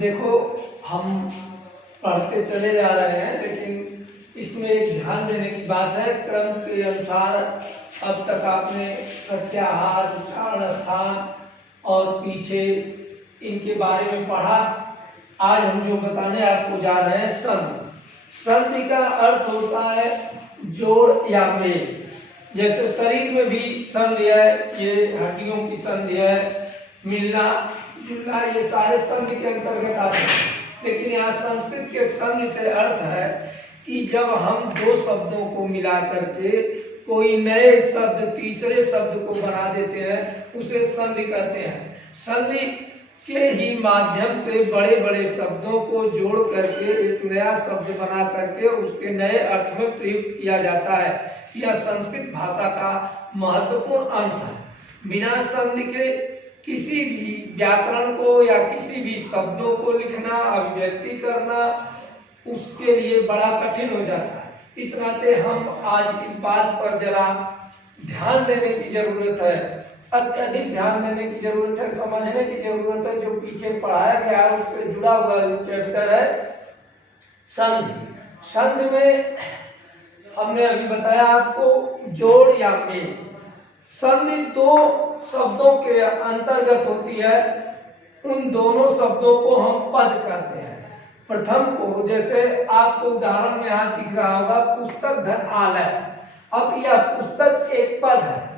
देखो, हम पढ़ते चले जा रहे हैं, लेकिन इसमें एक ध्यान देने की बात है। क्रम के अनुसार अब तक आपने प्रत्याहार, उच्चारण स्थान और पीछे इनके बारे में पढ़ा। आज हम जो बताने आपको जा रहे हैं संधि। संधि का अर्थ होता है जोड़ या मेल। जैसे शरीर में भी संधि है, ये हड्डियों की संधि है, मिलना जुलना, ये सारे संधि के अंतर्गत आते हैं। लेकिन यहाँ संस्कृत के संधि से अर्थ है कि जब हम दो शब्दों को मिला करके कोई नए शब्द, तीसरे शब्द को बना देते हैं, उसे संधि कहते हैं। संधि के ही माध्यम से बड़े बड़े शब्दों को जोड़ करके एक नया शब्द बना करके उसके नए अर्थ में प्रयुक्त किया जाता है। यह संस्कृत भाषा का महत्वपूर्ण अंश है। बिना संधि के किसी भी व्याकरण को या किसी भी शब्दों को लिखना, अभिव्यक्ति करना उसके लिए बड़ा कठिन हो जाता है। इस नाते हम आज इस बात पर जरा ध्यान देने की जरूरत है, अत्यधिक ध्यान देने की जरूरत है, समझने की जरूरत है। जो पीछे पढ़ाया गया है उससे जुड़ा हुआ चैप्टर है संधि। संधि में हमने अभी बताया आपको जोड़ या मेल। संधि दो शब्दों के अंतर्गत होती है। उन दोनों शब्दों को हम पद कहते हैं। प्रथम को, जैसे आपको उदाहरण में यहाँ दिख रहा होगा, पुस्तक धन आलय। अब यह पुस्तक एक पद है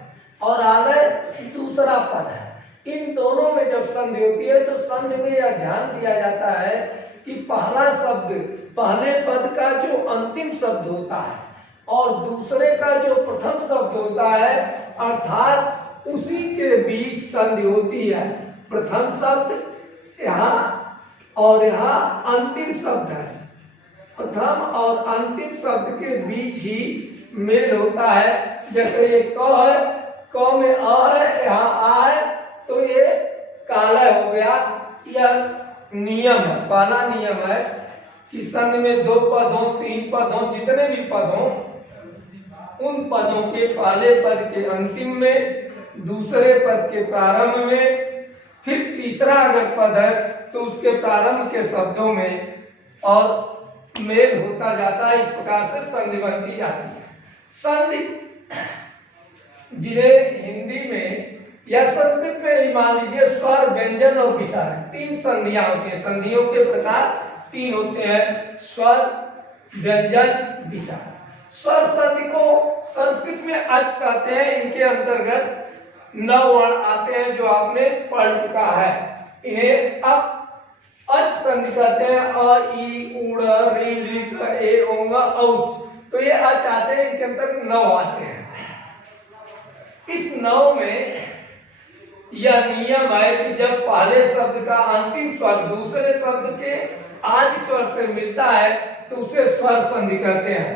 और आलय दूसरा पद है। इन दोनों में जब संधि होती है तो संधि में यह ध्यान दिया जाता है कि पहला शब्द, पहले पद का जो अंतिम शब्द होता है और दूसरे का जो प्रथम शब्द होता है, अर्थात उसी के बीच संधि होती है। प्रथम शब्द यहाँ और यहाँ अंतिम शब्द है। प्रथम और अंतिम शब्द के बीच ही मेल होता है। जैसे ये क है, क में अ है, यहाँ आ है, तो ये काला हो गया। यह नियम है, पहला नियम है कि संधि में दो पद हो, तीन पद हो, जितने भी पद हो, उन पदों के पहले पद के अंतिम में, दूसरे पद के प्रारंभ में, फिर तीसरा अगर पद है तो उसके प्रारंभ के शब्दों में और मेल होता जाता है। इस प्रकार से संधि बनती जाती है। संधि जिन्हें हिंदी में या संस्कृत में ही मान लीजिए स्वर, व्यंजन और विसर्ग, तीन संधियां होती हैं। संधियों के प्रकार तीन होते हैं, स्वर, व्यंजन, विसर्ग। स्वर संधि को संस्कृत में अच कहते हैं। इनके अंतर्गत 9 वर्ण आते हैं जो आपने पढ़ चुका है। इन्हें अब अच संधि कहते हैं। अ, ई, उड़, ऋ, ऋ, ए, ओंग, औच। तो ये अच आते हैं, इनके अंतर्गत 9 आते हैं। इस 9 में यह नियम है कि जब पहले शब्द का अंतिम स्वर दूसरे शब्द के आदि स्वर से मिलता है तो उसे स्वर संधि कहते हैं।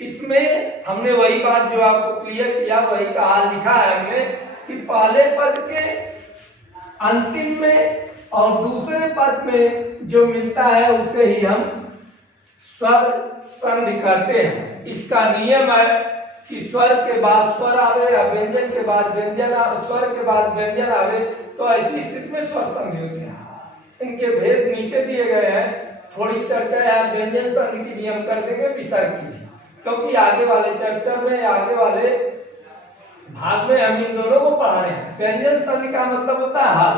इसमें हमने वही बात जो आपको क्लियर किया, वही कहा, लिखा है हमने कि पहले पद के अंतिम में और दूसरे पद में जो मिलता है उसे ही हम स्वर संधि कहते हैं। इसका नियम है कि स्वर के बाद स्वर आवे या व्यंजन के बाद व्यंजन, स्वर के बाद व्यंजन आवे, तो ऐसी स्थिति में स्वर संधि होती है। इनके भेद नीचे दिए गए हैं। थोड़ी चर्चा या व्यंजन संधि की भी हम कर देंगे, विसर्ग की भी, क्योंकि आगे वाले चैप्टर में, आगे वाले भाग में हम इन दोनों को पढ़ा रहे हैं। व्यंजन संधि का मतलब होता है हल।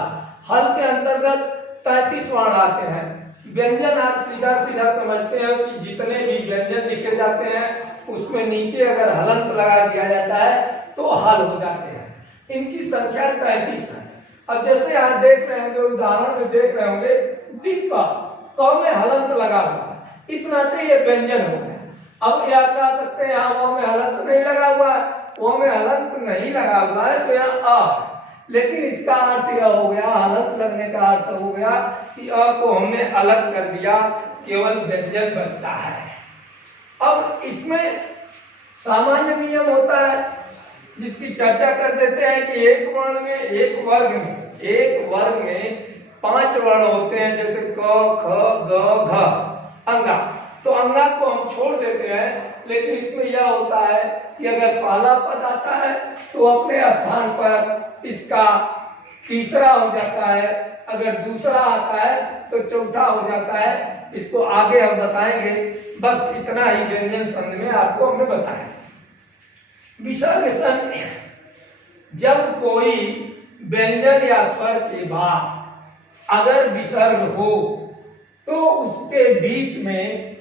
हल के अंतर्गत 33 वर्ण आते हैं। व्यंजन आप सीधा सीधा समझते हैं कि जितने भी व्यंजन लिखे जाते हैं उसमें नीचे अगर हलंत लगा दिया जाता है तो हल हो जाते हैं। इनकी संख्या 33 है। अब जैसे आप देख रहे होंगे, उदाहरण में देख रहे होंगे, दीपक, क में हलंत लगा हुआ है, इस नाते ये व्यंजन हो गया। अब यह कह सकते हैं यहाँ वो में हलंत नहीं लगा हुआ है, वो में हलंत नहीं लगा हुआ है, तो यहाँ अ, लेकिन इसका अर्थ यह हो गया, हलंत लगने का अर्थ हो गया कि अ को हमने अलग कर दिया, केवल व्यंजन बचता है। अब इसमें सामान्य नियम होता है जिसकी चर्चा कर देते हैं कि एक वर्ण में, एक वर्ग में 5 वर्ण होते हैं। जैसे क, ख, ग, घ, अंगा। तो अंगा को हम छोड़ देते हैं, लेकिन इसमें यह होता है कि अगर पहला पद आता है तो अपने स्थान पर इसका तीसरा हो जाता है, अगर दूसरा आता है तो चौथा हो जाता है। इसको आगे हम बताएंगे। बस इतना ही व्यंजन संधि में आपको हमने बताया। विसर्ग संधि, जब कोई व्यंजन या स्वर के बाद अगर विसर्ग हो तो उसके बीच में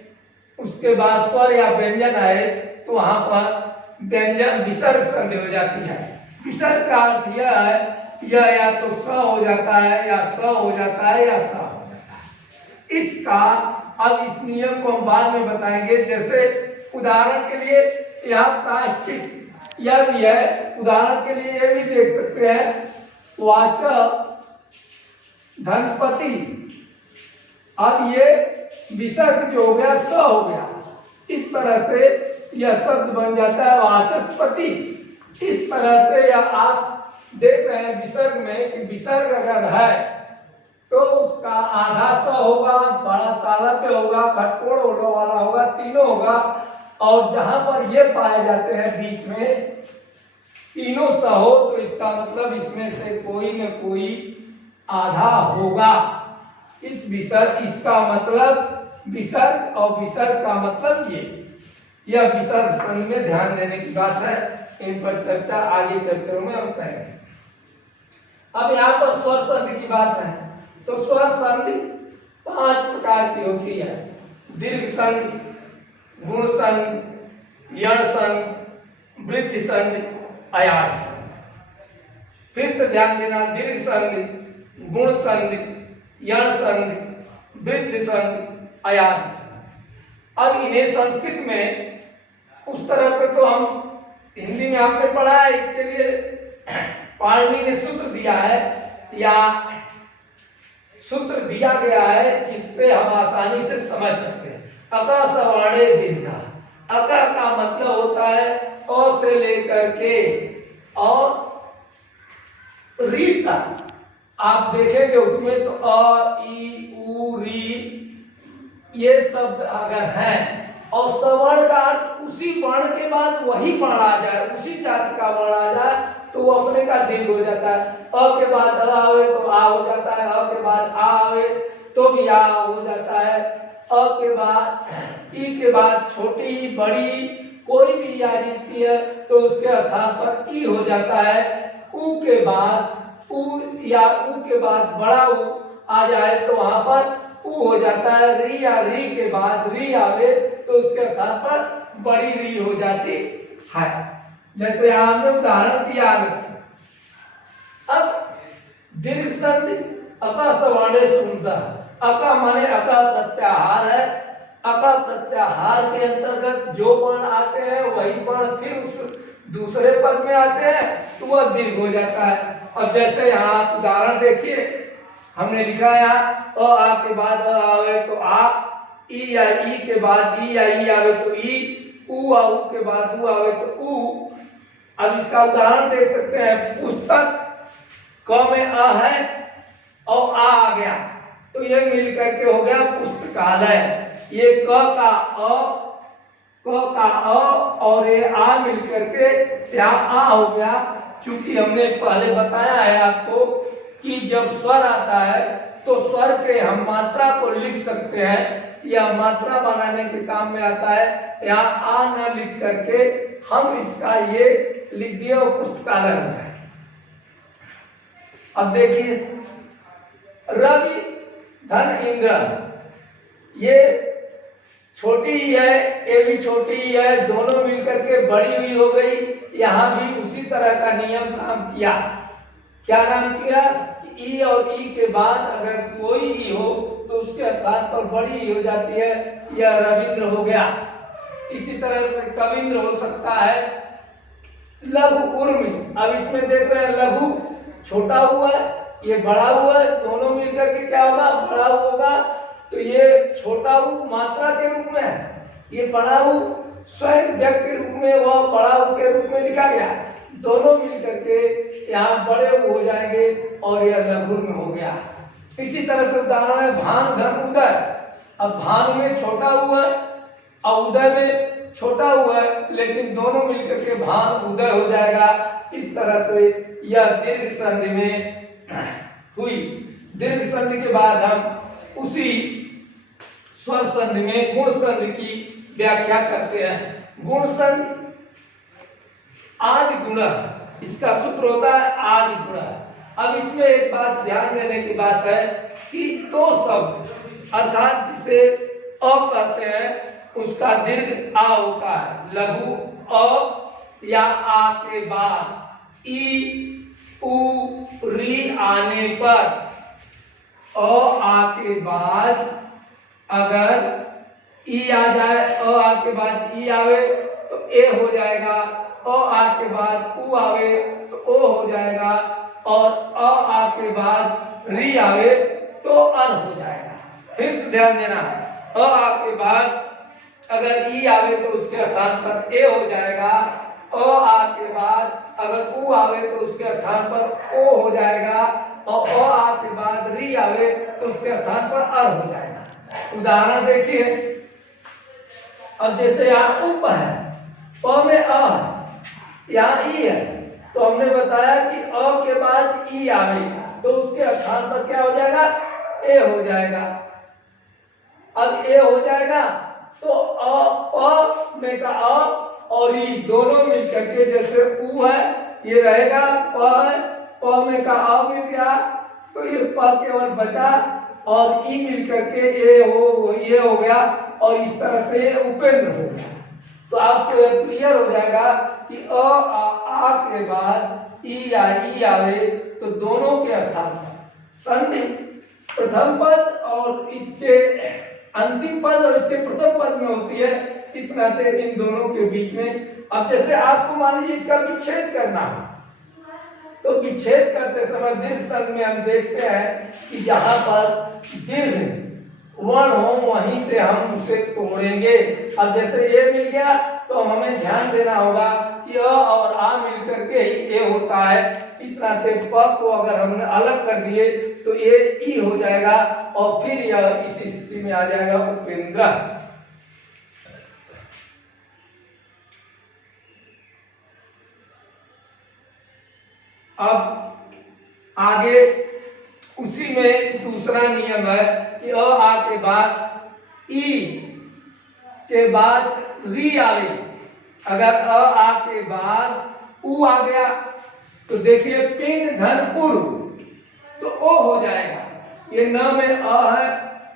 उसके बाद स्वर या व्यंजन आए तो वहां पर व्यंजन विसर्ग संधि हो जाती है। विसर्ग का अर्थ यह है, यह या तो स हो जाता है या स हो जाता है या स हो जाता है। इसका अब इस नियम को हम बाद में बताएंगे। जैसे उदाहरण के लिए यहाँ प्रायश्चित यह भी है। उदाहरण के लिए यह भी देख सकते हैं, वाचक धनपति, अब ये विसर्ग जो हो गया स हो गया। इस तरह से यह शब्द बन जाता है वाचस्पति। इस तरह से या आप देख रहे हैं विसर्ग में कि विसर्ग अगर है तो उसका आधा स होगा, बड़ा ताला पे होगा, खटकोड़ होने वाला होगा, तीनों होगा। और जहां पर ये पाए जाते हैं बीच में तीनों स हो तो इसका मतलब इसमें से कोई न कोई आधा होगा। इस विसर्ग, इसका मतलब विसर्ग और विसर्ग का मतलब यह विसर्ग संधि में ध्यान देने की बात है। इन पर चर्चा आगे चैप्टर में हम करेंगे। अब यहाँ पर स्वर संधि की बात है तो स्वर संधि 5 प्रकार की होती है। दीर्घ संधि, गुण संधि, यण संधि, वृद्धि संधि, अयाध संधि। फिर से ध्यान देना, दीर्घ संधि, गुण संधि, यण संधि, वृद्धि संधि, अयाध संधि। अब इन्हें संस्कृत में उस तरह से तो हम हिंदी में आपने पढ़ा है, इसके लिए पाणिनि ने सूत्र दिया है या सूत्र दिया गया है जिससे हम आसानी से समझ सकते हैं। अका सवर्णे दीर्घा, अका का मतलब होता है अ से लेकर के और री तक। आप देखेंगे उसमें तो अ, ई, उ, री ये शब्द अगर हैं और सवर्ण का अर्थ उसी वर्ण के बाद वही वर्ण आ जाए, उसी जाति का वर्ण आ जाए तो वो अपने का दीर्घ हो जाता है। अ के बाद अ आवे तो आ हो जाता है, अ के बाद आ आवे तो भी आ हो जाता है, अ के बाद ई के बाद छोटी बड़ी कोई भी आ जाती है तो उसके स्थान पर ई हो जाता है। उ के बाद उ या उ के बाद बड़ा उ आ जाए तो वहां पर उ हो जाता है। री या री के बाद री आवे तो उसके स्थान पर बड़ी री हो जाती है। जैसे हमने उदाहरण दिया अलग से। अब दीर्घ संधि अका सवर्णे सुनता, अका माने अका प्रत्याहार है। अका प्रत्याहार के अंतर्गत जो वर्ण आते हैं वही वर्ण फिर उस दूसरे पद में आते हैं तो वह दीर्घ हो जाता है। अब जैसे यहाँ उदाहरण देखिए, हमने लिखा है अ आ के बाद अ आवे तो आ, ई या ई के बाद ई या ई आवे तो ई, उ आ उ के बाद उ आवे तो उ। अब इसका उदाहरण देख सकते हैं, पुस्तक क में अ है और आ गया तो ये मिल करके हो गया पुस्तकालय। ये क का अ और ये आ मिल करके यहाँ आ हो गया। क्योंकि हमने पहले बताया है आपको कि जब स्वर आता है तो स्वर के हम मात्रा को लिख सकते हैं या मात्रा बनाने के काम में आता है। यहाँ आ न लिख करके हम इसका ये लिख दिया और पुस्तकालय हो गया। अब देखिए, रवि धन इंद्र, ये छोटी ही है, ये भी छोटी ही है, दोनों मिलकर के बड़ी हुई हो गई। यहाँ भी उसी तरह का नियम काम किया। क्या काम किया कि ई और ई के बाद अगर कोई ई हो तो उसके स्थान पर बड़ी ई हो जाती है। यह रविंद्र हो गया। इसी तरह से कविंद्र हो सकता है। लघु उर्मी, अब इसमें देख रहे हैं लघु छोटा हुआ है, ये बड़ा हुआ है, दोनों मिलकर के क्या होगा बड़ा होगा। तो ये छोटा उ मात्रा के रूप में है, ये बड़ा उ स्वयं व्यक्ति के रूप में, वह बड़ा उ के रूप में लिखा गया। दोनों मिलकर के यहाँ बड़े उ हो जाएंगे और यह लघुर्म हो गया। इसी तरह से उदाहरण है भानु धन उदय। अब भानु में छोटा हुआ है और उदय में छोटा हुआ है, लेकिन दोनों मिलकर के भानु उदय हो जाएगा। इस तरह से यह दीर्घ संधि में हुई। दीर्घ संधि के बाद हम उसी स्वर संधि में गुण संधि की व्याख्या करते हैं। गुण संधि आदि गुण, इसका सूत्र होता है आदि गुण। अब इसमें एक बात ध्यान देने की बात है कि दो शब्द अर्थात जिसे अ कहते हैं उसका दीर्घ आ होता है। लघु अ या आ के बाद ई उ री आने पर आ के बाद अगर ई आ जाए, आ के बाद ई आवे तो ए हो जाएगा, आ के बाद उ आवे तो ओ हो जाएगा, और आ के बाद री आवे तो अर हो जाएगा। फिर से ध्यान देना, आ के बाद अगर ई आवे तो उसके स्थान पर ए हो जाएगा, आ के बाद अगर उ आवे तो उसके स्थान पर ओ हो जाएगा, और आ के बाद री आवे तो उसके स्थान पर अर हो जाएगा। उदाहरण देखिए, अब जैसे यहाँ उप है, प में अ है, यहाँ ई है, तो हमने बताया कि अ के बाद ई आवेगा तो उसके स्थान पर क्या हो जाएगा, ए हो जाएगा। अब ए हो जाएगा तो प में का अ और ई दोनों मिलकर के, जैसे उ है ये रहेगा, प है, प में का अ मिल गया तो ये प केवल बचा, और ई मिलकर के ये हो गया, और इस तरह से ये उपेंद्र हो गया। तो आपको क्लियर हो जाएगा कि आ के बाद ई आवे तो दोनों के स्थान पर संधि प्रथम पद और इसके अंतिम पद और इसके प्रथम पद में होती है। इस नाते इन दोनों के बीच में, अब जैसे आपको मान लीजिए इसका विच्छेद करना है, तो विच्छेद करते समय दीर्घ संधि में हम देखते हैं कि जहां पर दीर्घ वर्ण हो वहीं से हम उसे तोड़ेंगे। अब जैसे ये मिल गया तो हमें ध्यान देना होगा कि अ और आ मिलकर के ही ए होता है। इस नाते प को अगर हमने अलग कर दिए तो ये ई हो जाएगा, और फिर यह इस स्थिति में आ जाएगा उपेंद्र। अब आगे उसी में दूसरा नियम है कि आ के बाद ई के बाद री आवे। अगर आ के बाद उ आ गया तो देखिए पिंड धन उर तो ओ हो जाएगा। ये न में अ है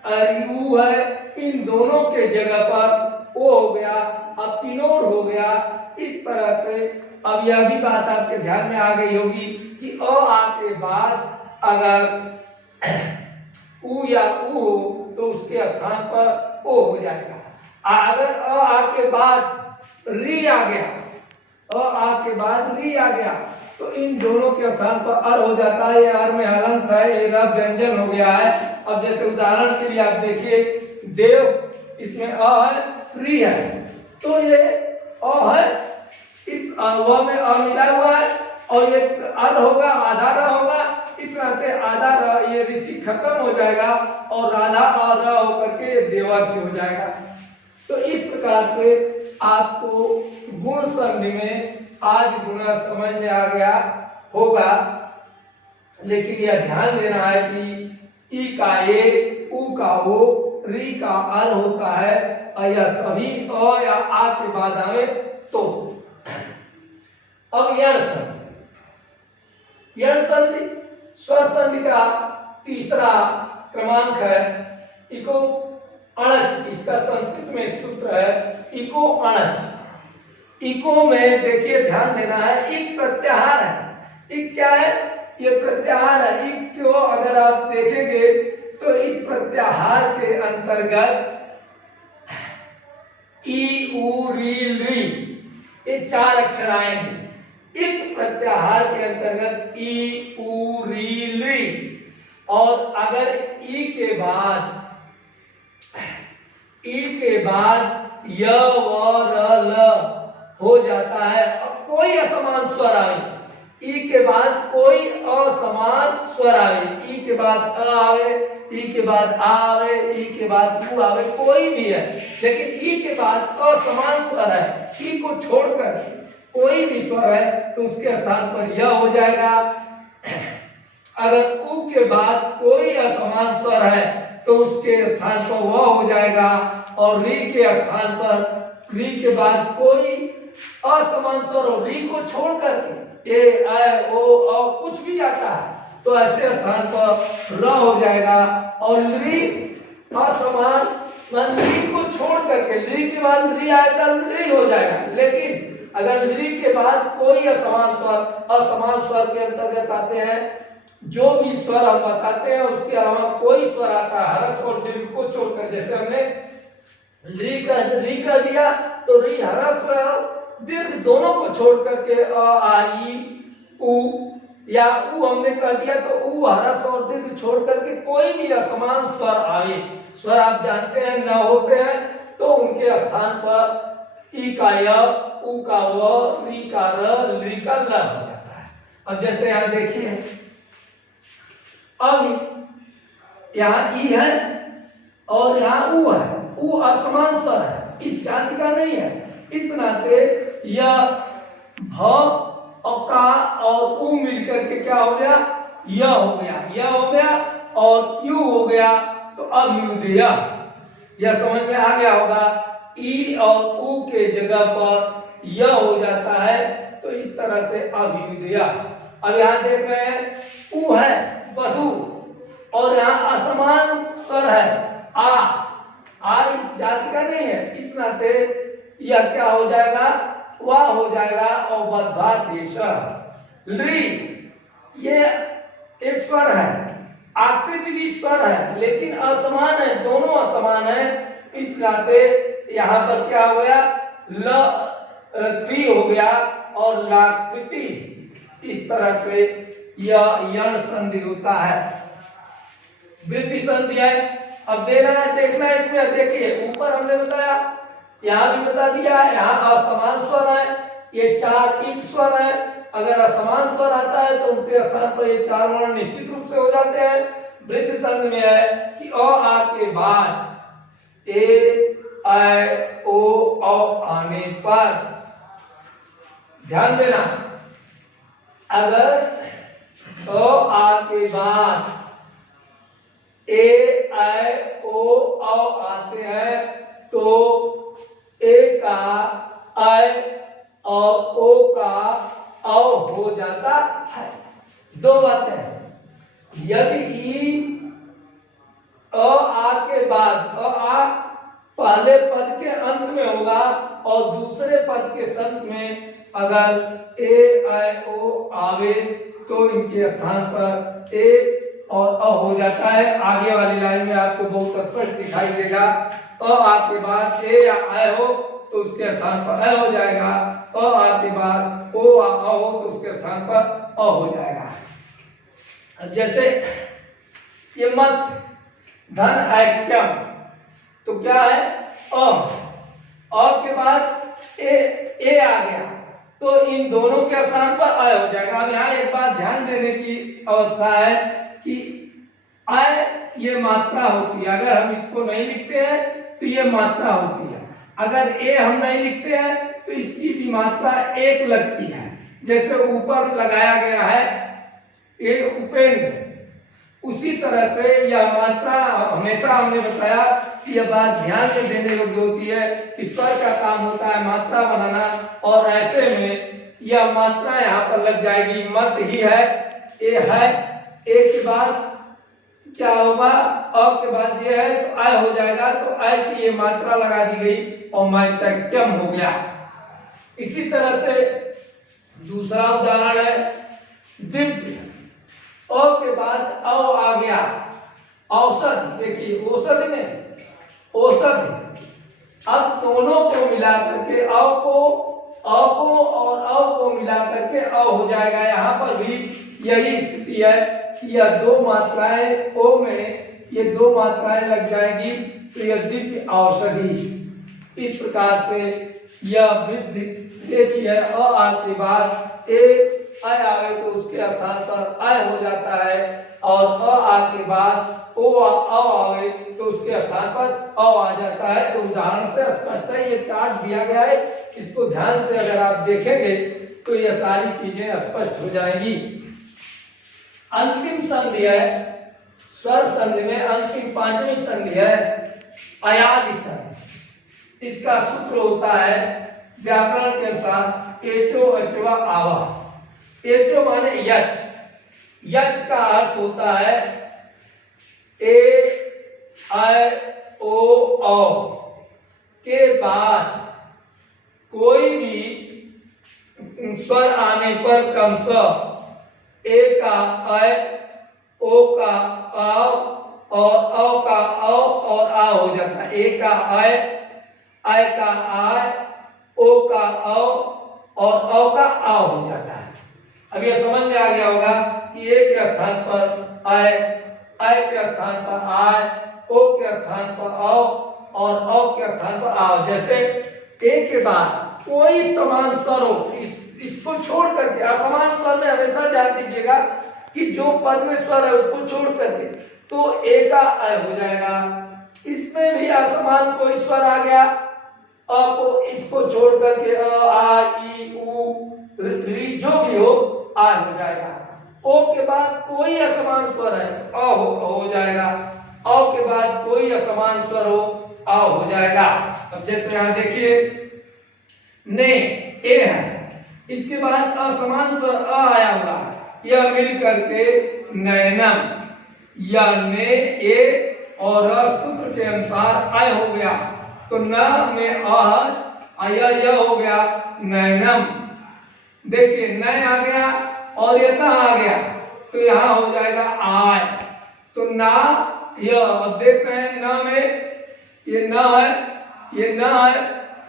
और उ है, इन दोनों के जगह पर ओ हो गया, अब पिनोर हो गया। इस तरह से अब यह भी बात आपके ध्यान में आ गई होगी कि आ के बाद अगर उ या उ हो तो उसके स्थान पर ओ हो जाएगा। अगर आ के बाद री आ गया, आ के बाद री आ गया तो इन दोनों के स्थान पर अर हो जाता है। ये अर में हलंत है, ये र व्यंजन हो गया है। अब जैसे उदाहरण के लिए आप देखिए, देव, इसमें अ है, री है, तो ये अ है, इस व में अ मिला हुआ है, और ये अर होगा, आधा र होगा। इस नाते आधा र ये ऋषि खत्म हो जाएगा, और राधा और र होकर के देवर से हो जाएगा। तो इस प्रकार से आपको गुण संधि में आदि गुण समझ में आ गया होगा। लेकिन यह ध्यान देना है कि ई का ए, उ का ओ, री का अर होता है, और यह सभी अ या आ के बाद आवे तो। अब यण संधि, यण संधि स्वर संधि का तीसरा क्रमांक है इको अणच। इसका संस्कृत में सूत्र है इको अणच। इको में देखिए ध्यान देना है, इक प्रत्याहार है। इक क्या है, ये प्रत्याहार है। इक को अगर आप देखेंगे तो इस प्रत्याहार के अंतर्गत ई उ री ली ये चार अक्षर आएंगे। इक प्रत्याहार के अंतर्गत ई उ री ली, और अगर ई के बाद य व र ल हो जाता है, अब कोई असमान स्वर आवे, ई के बाद कोई असमान स्वर आवे, ई के बाद अ आवे, ई के बाद आ आवे, ई के बाद उ आवे, कोई भी है, लेकिन ई के बाद असमान स्वर है, ई को छोड़कर कोई भी स्वर है तो उसके स्थान पर यह हो जाएगा। अगर उ के बाद कोई असमान स्वर है तो उसके स्थान पर वह हो जाएगा, और री के स्थान पर री के बाद कोई असमान स्वर हो, री को छोड़ करके ए ऐ ओ औ कुछ भी आता है तो ऐसे स्थान पर र हो जाएगा, और ली असमान ली को छोड़ करके ली के बाद ली आएगा ली हो जाएगा। लेकिन अगर ली के बाद कोई असमान स्वर के अंतर्गत आते हैं, जो भी स्वर हम बताते हैं उसके अलावा कोई स्वर आता है हर्ष और दीर्घ को छोड़कर, जैसे हमने री कर दिया तो री हर्ष और दीर्घ दोनों को छोड़ करके अ आ ई उ, या उ हमने कर दिया तो उ हर्ष और दीर्घ छोड़ करके कोई भी असमान स्वर आए, स्वर आप जानते हैं न होते हैं तो उनके स्थान पर ई का य, उ का व, री का र, ली का ल हो जाता है। अब जैसे यहाँ देखिए, अब यहाँ ई है और यहाँ उ है, उ असमान स्वर है, इस जाति का नहीं है, इस नाते यह भ और का और उ मिलकर के क्या हो गया, य हो गया, य हो गया और यू हो गया, तो अभ्युदय यह समझ में आ गया होगा। ई और उ के जगह पर य हो जाता है तो इस तरह से अभ्युदय। अब यहाँ देख रहे हैं उ है वधु और यहाँ असमान स्वर है आ इस जाति का नहीं है, इस नाते यह क्या हो जाएगा, वह हो जाएगा, और बद्धा देश ली ये एक स्वर है, आकृति भी स्वर है लेकिन असमान है, दोनों असमान है, इस नाते यहाँ पर क्या हो गया, ल ती हो गया और लाकृति, इस तरह से यह यण संधि होता है, वृद्धि संधि है। अब देना है देखना है इसमें, देखिए ऊपर हमने बताया, यहाँ भी बता दिया, यहाँ असमान स्वर है, ये चार एक स्वर है, अगर असमान स्वर आता है तो उनके स्थान पर ये चार वर्ण निश्चित रूप से हो जाते हैं। वृद्धि संधि में है कि अ आ के बाद ए ऐ ओ औ आने पर ध्यान देना, अगर अ आ के बाद ए ऐ ओ औ आते हैं तो ए का ऐ और ओ का औ हो जाता है। दो बातें हैं, यदि ई अ आ के बाद अ आ पहले पद के अंत में होगा और दूसरे पद के संत में अगर ए ऐ ओ आवे तो इनके स्थान पर ए और अ हो जाता है। आगे वाली लाइन में आपको बहुत स्पष्ट दिखाई देगा, अ आ के बाद ए या ऐ हो तो उसके स्थान पर अ हो जाएगा, अ आ के बाद ओ आ अ हो तो उसके स्थान पर अ हो जाएगा। जैसे ये मत धन ऐक्यम तो क्या है, अ के बाद ए आ गया तो इन दोनों के स्थान पर अ हो जाएगा। अब यहाँ एक बात ध्यान देने की अवस्था है कि अ ये मात्रा होती है, अगर हम इसको नहीं लिखते हैं तो ये मात्रा होती है, अगर ए हम नहीं लिखते हैं तो इसकी भी मात्रा एक लगती है। जैसे ऊपर लगाया गया है ए उपेंद्र, उसी तरह से यह मात्रा हमेशा हमने बताया कि यह बात ध्यान में देने योग्य होती है, ईश्वर का काम होता है मात्रा बनाना, और ऐसे में यह मात्रा यहाँ पर लग जाएगी, मत ही है, ए है, ए के बाद क्या होगा, अ के बाद ये है तो आय हो जाएगा, तो आय की ये मात्रा लगा दी गई और मैतक्यम हो गया। इसी तरह से दूसरा उदाहरण है दिव्य, अ के बाद औ आ गया, औषध, देखिए औषध ने औषध, अब दोनों को मिला करके अ को और अ को मिला करके अ हो जाएगा। यहाँ पर भी यही स्थिति है कि यह दो मात्राएं ओ में ये दो मात्राएं लग जाएंगी तो यह दिव्य औषधि, इस प्रकार से यह वृद्धि देखिए अ आ के बाद ए आय आवे तो उसके स्थान पर आय हो जाता है, और अ आ के बाद ओ आवे तो उसके स्थान पर अ आ जाता है। तो उदाहरण से स्पष्ट है, ये चार्ट दिया गया है, इसको ध्यान से अगर आप देखेंगे तो ये सारी चीजें स्पष्ट हो जाएंगी। अंतिम संधि है स्वर संधि में, अंतिम पांचवी संधि है अयादि संधि। इसका सूत्र होता है व्याकरण के अनुसार एचो अचवा आवा। एचो माने यच, यच का अर्थ होता है ए ऐ ओ औ के बाद कोई भी स्वर आने पर क्रमशः ए का ऐ, ओ का औ और औ का औ और आ हो जाता है। ए का ऐ का आय, ओ का औ और औ का आ हो जाता है। अब यह समझ में आ गया होगा कि ए के स्थान पर ऐ के स्थान पर आय, ओ के स्थान पर औ और औ के स्थान पर आ। जैसे ए के बाद कोई समान स्वर हो, इसको छोड़ करके असमान स्वर में हमेशा ध्यान दीजिएगा कि जो पद में स्वर है उसको छोड़ करके तो ए का अ हो जाएगा। इसमें भी असमान कोई स्वर आ गया, अ को इसको छोड़ करके अ आ ई उ री जो भी हो आ हो जाएगा। ओ के बाद कोई असमान स्वर है अ हो जाएगा। औ के बाद कोई असमान स्वर हो आ हो जाएगा। अब जैसे यहां देखिए ने ए है, इसके बाद असमान स्वर अ आया हुआ, यह मिल करके नैनम, या ने ए और सूत्र के अनुसार आय हो गया तो न में आया यह हो गया नैनम। देखिए नय आ गया और यह कहां आ गया तो यहां हो जाएगा आय। तो ना यह अब देख रहे हैं न में ये न है, ये न है,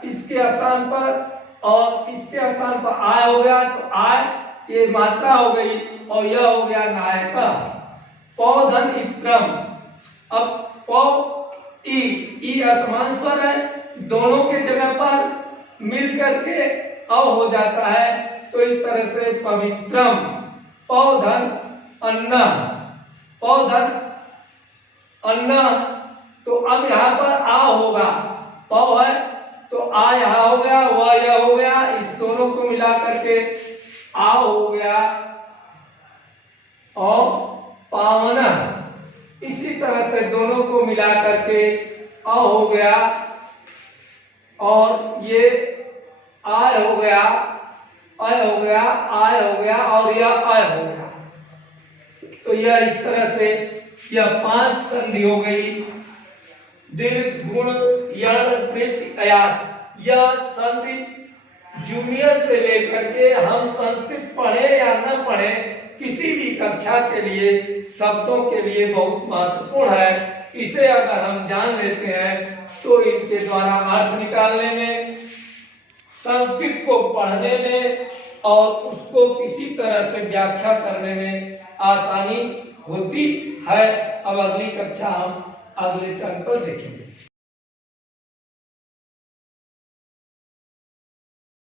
इसके स्थान पर और इसके स्थान पर आय हो गया तो आय ये मात्रा हो गई और यह हो गया नायक। पौधन इत्रम, अब पौ ई असमान स्वर है, दोनों के जगह पर मिल करके अ हो जाता है तो इस तरह से पवित्रम। पौधन अन्न, पौधन अन्न, तो अब यहाँ पर आ होगा, पौ है तो आ यहाँ हो गया, वह यह हो गया, इस दोनों को मिला करके आ हो गया और पावन। इसी तरह से दोनों को मिला करके अ हो गया और ये आय हो गया, अय हो गया, आय हो गया और यह अय हो गया। तो यह इस तरह से यह 5 संधि हो गई। दीर्घ गुण यण कृत अयात। यह संधि जूनियर से लेकर के हम संस्कृत पढ़े या न पढ़े किसी भी कक्षा के लिए शब्दों के लिए बहुत महत्वपूर्ण है। इसे अगर हम जान लेते हैं तो इनके द्वारा अर्थ निकालने में, संस्कृत को पढ़ने में और उसको किसी तरह से व्याख्या करने में आसानी होती है। अब अगली कक्षा हम अगले टर्न पर देखेंगे।